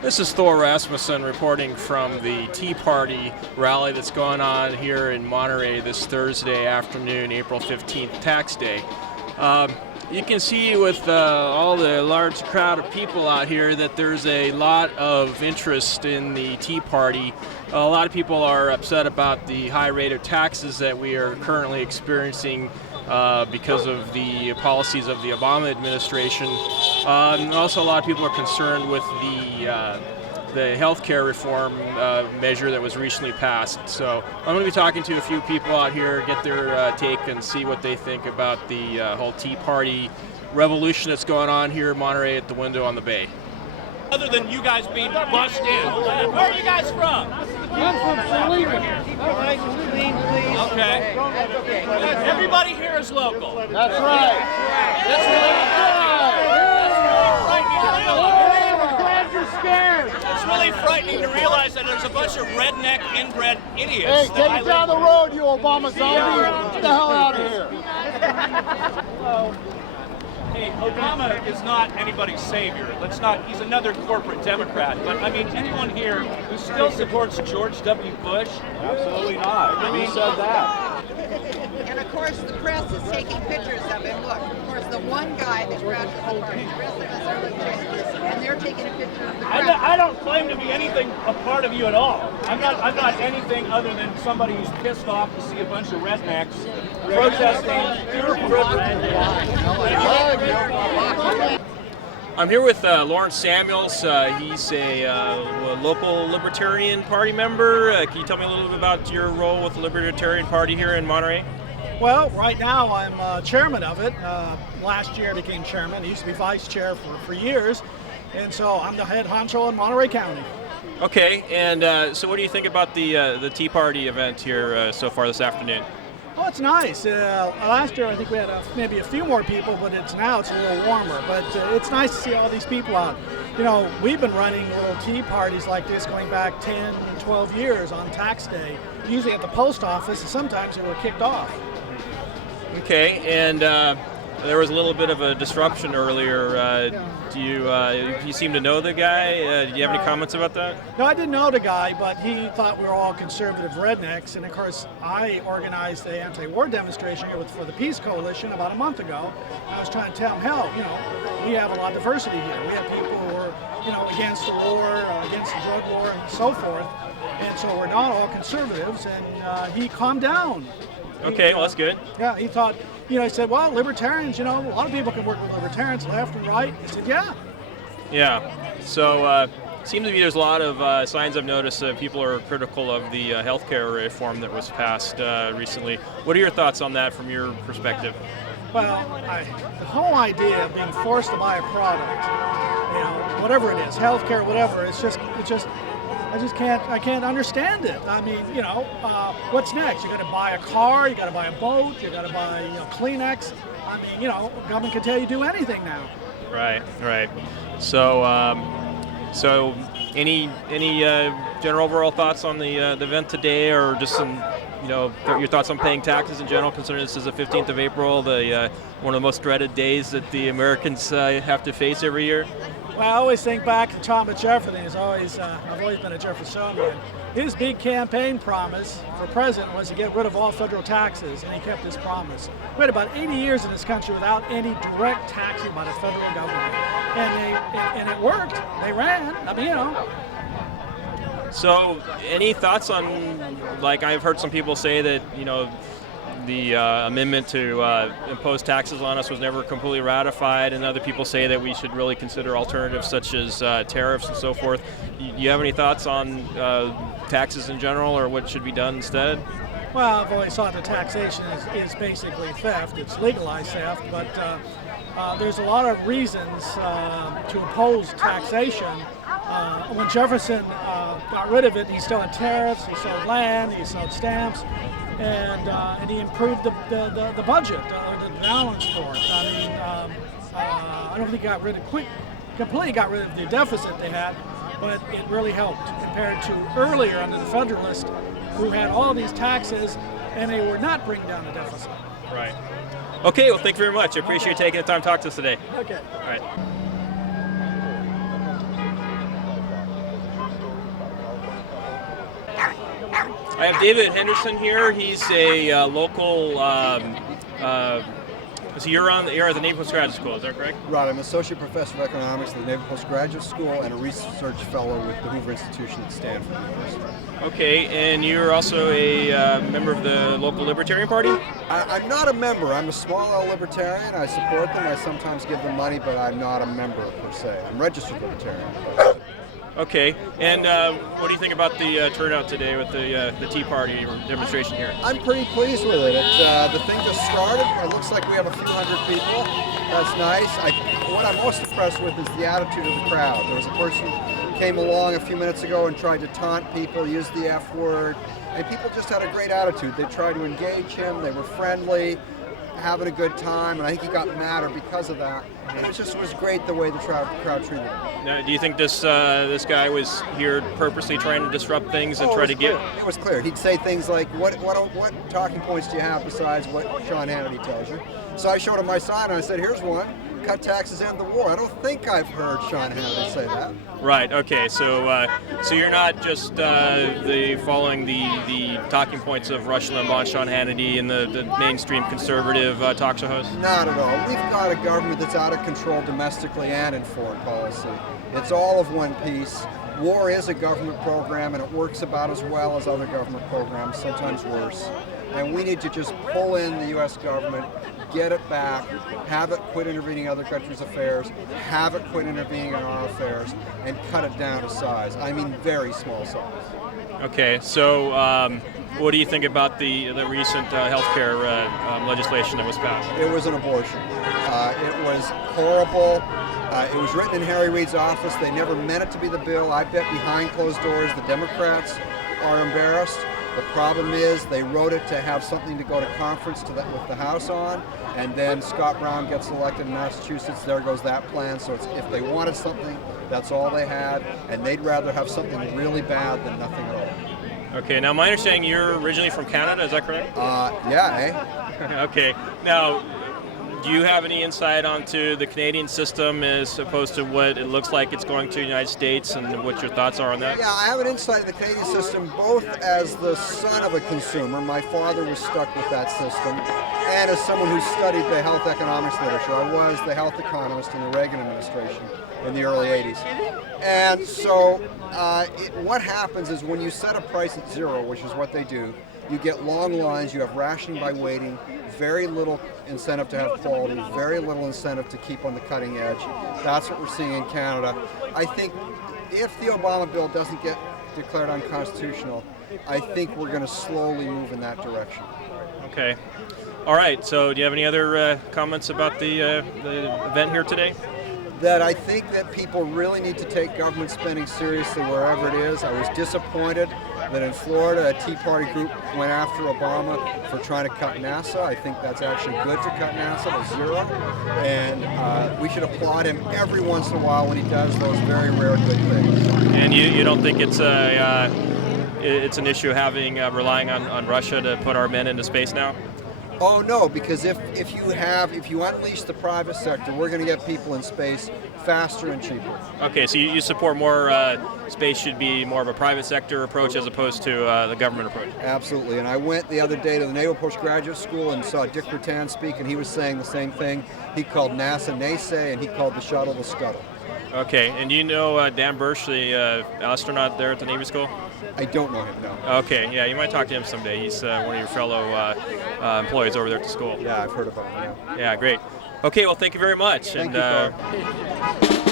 This is Thor Rasmussen reporting from the Tea Party rally that's going on here in Monterey this Thursday afternoon, April 15th, Tax Day. You can see with all the large crowd of people out here that there's a lot of interest in the Tea Party. A lot of people are upset about the high rate of taxes that we are currently experiencing because of the policies of the Obama administration. And also, a lot of people are concerned with the health care reform measure that was recently passed. So I'm going to be talking to a few people out here, get their take and see what they think about the whole Tea Party revolution that's going on here in Monterey at the window on the bay. Other than you guys being bussed in, where are you guys from? I'm from Salina. All right, Okay. Everybody here is local. That's right. That's It's really frightening to realize that there's a bunch of redneck, inbred idiots. Hey, take it down the road, you Obama zombie. Get the hell out of here. Hey, Obama is not anybody's savior. He's another corporate Democrat. But I mean, anyone here who still supports George W. Bush? Absolutely not. Who said that? And of course, the press is taking pictures of him. Look, of course, the one guy that crashed the party, the rest of us are legit, and they're taking a picture of the crowd. I don't claim to be anything a part of you at all. I'm not anything other than somebody who's pissed off to see a bunch of rednecks protesting. I'm here with Lawrence Samuels. He's a local Libertarian Party member. Can you tell me a little bit about your role with the Libertarian Party here in Monterey? Well, right now I'm chairman of it. Last year I became chairman. I used to be vice chair for years. And so I'm the head honcho in Monterey County. Okay, and so what do you think about the Tea Party event here so far this afternoon? Oh, it's nice. Last year I think we had maybe a few more people, but it's a little warmer. But it's nice to see all these people out. You know, we've been running little tea parties like this going back 10, 12 years on tax day, usually at the post office, and sometimes they were kicked off. Okay, and there was a little bit of a disruption earlier. Do you seem to know the guy? Do you have any comments about that? No, I didn't know the guy, but he thought we were all conservative rednecks. And of course, I organized the anti-war demonstration here for the Peace Coalition about a month ago. I was trying to tell him, hell, we have a lot of diversity here. We have people who are, against the war, against the drug war, and so forth. And so we're not all conservatives. And he calmed down. Okay, well, that's good. Yeah, he thought, he said, well, libertarians, a lot of people can work with libertarians, left and right. I said, yeah. Yeah, so seems to be there's a lot of signs I've noticed people are critical of the healthcare reform that was passed recently. What are your thoughts on that from your perspective? Well, the whole idea of being forced to buy a product, whatever it is, healthcare, whatever, I can't understand it. I mean, what's next? You got to buy a car, you got to buy a boat, you got to buy, Kleenex. I mean, government can tell you do anything now. Right. So, any general overall thoughts on the event today, or just some, your thoughts on paying taxes in general, considering this is the 15th of April, the one of the most dreaded days that the Americans have to face every year? Well, I always think back to Thomas Jefferson. I've always been a Jeffersonian. His big campaign promise for president was to get rid of all federal taxes, and he kept his promise. We had about 80 years in this country without any direct taxing by the federal government, and it worked. They ran. I mean, So, any thoughts on, like, I've heard some people say that, the amendment to impose taxes on us was never completely ratified, and other people say that we should really consider alternatives such as tariffs and so forth. Do you have any thoughts on taxes in general, or what should be done instead? Well, I've always thought that taxation is basically theft. It's legalized theft, but there's a lot of reasons to oppose taxation. When Jefferson got rid of it, he still had tariffs, he sold land, he sold stamps, and he improved the budget, the balance for it. I mean, I don't think he completely got rid of the deficit they had, but it really helped compared to earlier under the Federalists, who had all these taxes and they were not bringing down the deficit. Right. Okay, well, thank you very much. I appreciate you taking the time to talk to us today. Okay. All right. I have David Henderson here. He's a local. So you're at the Naval Postgraduate School, is that correct? Right, I'm an associate professor of economics at the Naval Postgraduate School and a research fellow with the Hoover Institution at Stanford University. Okay, and you're also a member of the local Libertarian Party? I'm not a member. I'm a small L libertarian. I support them. I sometimes give them money, but I'm not a member per se. I'm registered libertarian. Okay, and what do you think about the turnout today with the Tea Party demonstration here? I'm pretty pleased with it. The thing just started. It looks like we have a few hundred people. That's nice. What I'm most impressed with is the attitude of the crowd. There was a person who came along a few minutes ago and tried to taunt people, use the F word, and people just had a great attitude. They tried to engage him. They were friendly, having a good time, and I think he got madder because of that. And it was great the way the crowd treated him. Now, do you think this guy was here purposely trying to disrupt things and try to get? It was clear. He'd say things like, "What talking points do you have besides what Sean Hannity tells you?" So I showed him my sign and I said, "Here's one: cut taxes, end the war." I don't think I've heard Sean Hannity say that. Right. Okay. So you're not just following the talking points of Rush Limbaugh, Sean Hannity, and the mainstream conservative talk show hosts? Not at all. We've got a government that's out of control domestically and in foreign policy. It's all of one piece. War is a government program, and it works about as well as other government programs, sometimes worse. And we need to just pull in the U.S. government, get it back, have it quit intervening in other countries' affairs, have it quit intervening in our affairs, and cut it down to size. I mean, very small size. Okay, so what do you think about the recent healthcare legislation that was passed? It was an abortion. It was horrible. It was written in Harry Reid's office. They never meant it to be the bill. I bet behind closed doors the Democrats are embarrassed. The problem is they wrote it to have something to go to conference with the House on, and then Scott Brown gets elected in Massachusetts. There goes that plan. So if they wanted something, that's all they had, and they'd rather have something really bad than nothing at all. Okay, now my understanding you're originally from Canada, is that correct? Yeah, Okay, now do you have any insight onto the Canadian system as opposed to what it looks like it's going to the United States, and what your thoughts are on that? Yeah, I have an insight of the Canadian system both as the son of a consumer. My father was stuck with that system, and as someone who studied the health economics literature. I was the health economist in the Reagan administration in the early 80s. And so what happens is when you set a price at zero, which is what they do, you get long lines, you have rationing by waiting, very little incentive to have quality, very little incentive to keep on the cutting edge. That's what we're seeing in Canada. I think if the Obama bill doesn't get declared unconstitutional, I think we're going to slowly move in that direction. Okay. All right, so do you have any other comments about the event here today? That I think that people really need to take government spending seriously wherever it is. I was disappointed that in Florida a Tea Party group went after Obama for trying to cut NASA. I think that's actually good to cut NASA to zero, and we should applaud him every once in a while when he does those very rare good things. And you don't think it's an issue having relying on Russia to put our men into space now? Oh no, because if you unleash the private sector, we're going to get people in space faster and cheaper. Okay, so you support more space should be more of a private sector approach as opposed to the government approach? Absolutely, and I went the other day to the Naval Postgraduate School and saw Dick Rutan speak, and he was saying the same thing. He called NASA naysay, and he called the shuttle the scuttle. Okay, and do you know Dan Bursch, the astronaut there at the Navy School? I don't know him, no. Okay, yeah, you might talk to him someday. He's one of your fellow employees over there at the school. Yeah, I've heard about him. Yeah, great. Okay, well, thank you very much. Thank you, Carl.